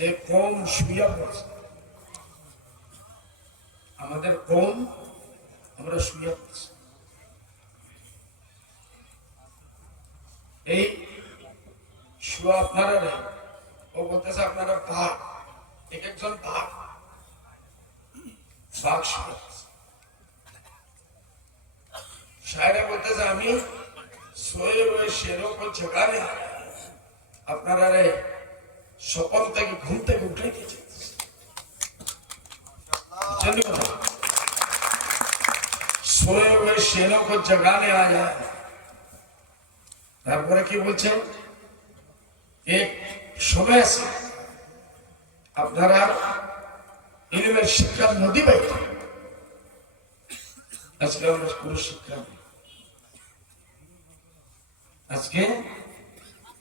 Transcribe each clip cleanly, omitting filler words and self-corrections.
যে কম শুইয়া পড়ছে, আমাদের কম আমরা শুইয়া পড়ছি। এই শুয়া আপনারা নেই, ও বলতেছে আপনারা ভাগ, এক একজন ভাগ ভাগ শুয়ে পড়ছে। शायरा बोलते से हमें सोए हुए शेरों को जगाने आया, अपना रे सपन तक घूमते घूमते चलिए सोए हुए शेरों को जगाने आया है। তারপরে কি বলছেন, এক সময় আছে আপনারা ইলমের শিক্ষার নদী বাইতে, আজকে আমরা কোনো শিক্ষা নেই, আজকে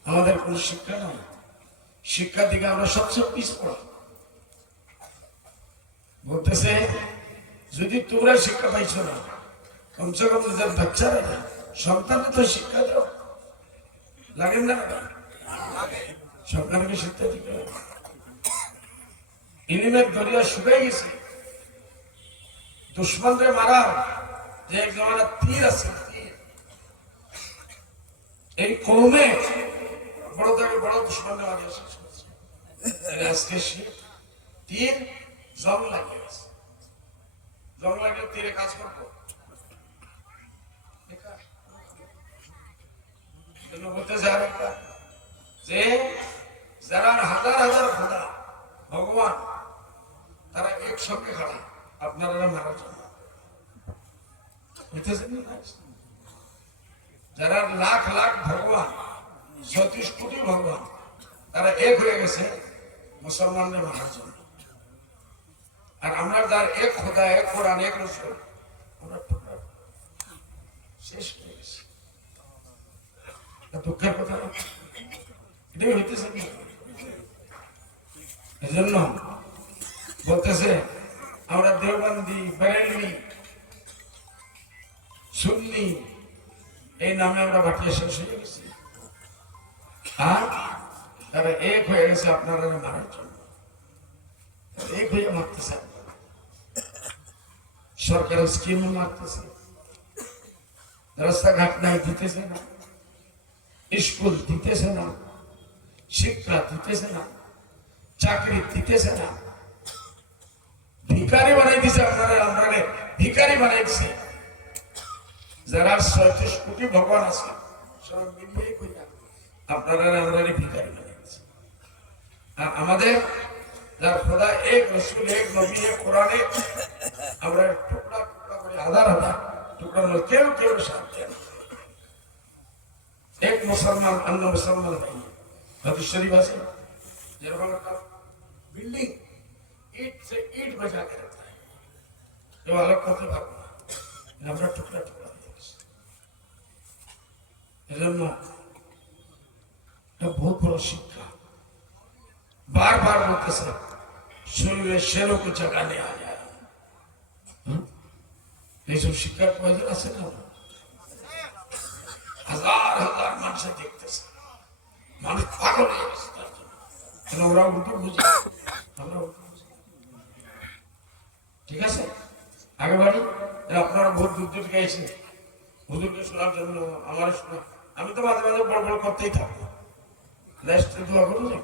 আমাদের কোন শিক্ষা নাই, শিক্ষা থেকে আমরা সবচেয়ে পিছপড়া। বলতেছে যদি তোমরা শিক্ষা পাইছো না, কমসে কম নিজের বাচ্চারা না সন্তানকে তো শিক্ষা দাও, লাগেন না? সরকারকে শিক্ষা দিতে হবে। ইলিমের দরিয়া শুকাই গেছে, দুশ্মনরে মারা যে এক জমানা তীর আছে, এই কৌমে বড় থেকে বড় দুশ্মনরে মারিয়া শেষ করছে। আজকে তীর জং লাগিয়ে গেছে, জং লাগিয়ে তীরে কাজ করবো বলতে যে যারা হাজার হাজার খোদা ভগবান তারা একসঙ্গে খাড়া আপনারা মারার জন্য, যারা লাখ লাখ ভগবান 36 কোটি ভগবান তারা এক হয়ে গেছে মুসলমানদের মারার জন্য। আর আমরা যার এক খোদা, এক কোরআন, এক রসুল, আমরা শেষ হয়ে গেছে। দুঃখের কথা এটাই হইতেছে। এই জন্য বলতেছে আমরা দেওবন্দি, বেরেলভি, সুন্নি এই নামে আমরা বাটিয়ে শেষ হয়ে গেছি। আর তারা এক হয়ে গেছে আপনারা মারার জন্য, এক হয়ে মারতেছে, সরকারের স্কিম মারতেছে, রাস্তাঘাট নাই দিতেছে না, স্কুল দিতেছে না, শিক্ষা দিতেছে না, চাকরি দিতেছে না, ভিখারি বানাই দিছে আপনারা, আমরা ভিখারি বানাই দিছে। যারা 36 কোটি ভগবান আছে সব মিলিয়ে কইয়া আপনারা আমরা ভিখারি বানাই দিছে। আর আমাদের যার খোদা এক, রসুল এক, নবী এক, কোরআনে আমরা টুকরা টুকরা করে হাজার হাজার টুকরা, কেউ কেউ শান্তি এক মুসলমান অন্য মুসলমান ভাই হাদিস শরীফ আছে যেরকম একটা বিল্ডিং ইট से ইট बचा के रखता है, जो अलग करते पाরবো না, আমরা টুকরা টুকরা হয়ে গেছি। এজন্য এটা বহুত বড় শিক্ষা। বারবার বলতেছে শরীরে শেরোকে জাগানে আয়া, এইসব শিক্ষার প্রয়োজন আছে না? হাজার হাজার মানুষের দেখতেছে, মানুষ পাগল হয়ে গেছে তার জন্য। আমরা উর্দু বুঝি, আমরা ঠিক আছে আগে বাড়ি। আপনারা বহুত দূর দূর থেকে এসে হুজুরকে শোনার জন্য আমার শোনা, আমি তো মাঝে মাঝে বড় বড় করতেই থাকবো, লাস্টে দোয়া করবো যে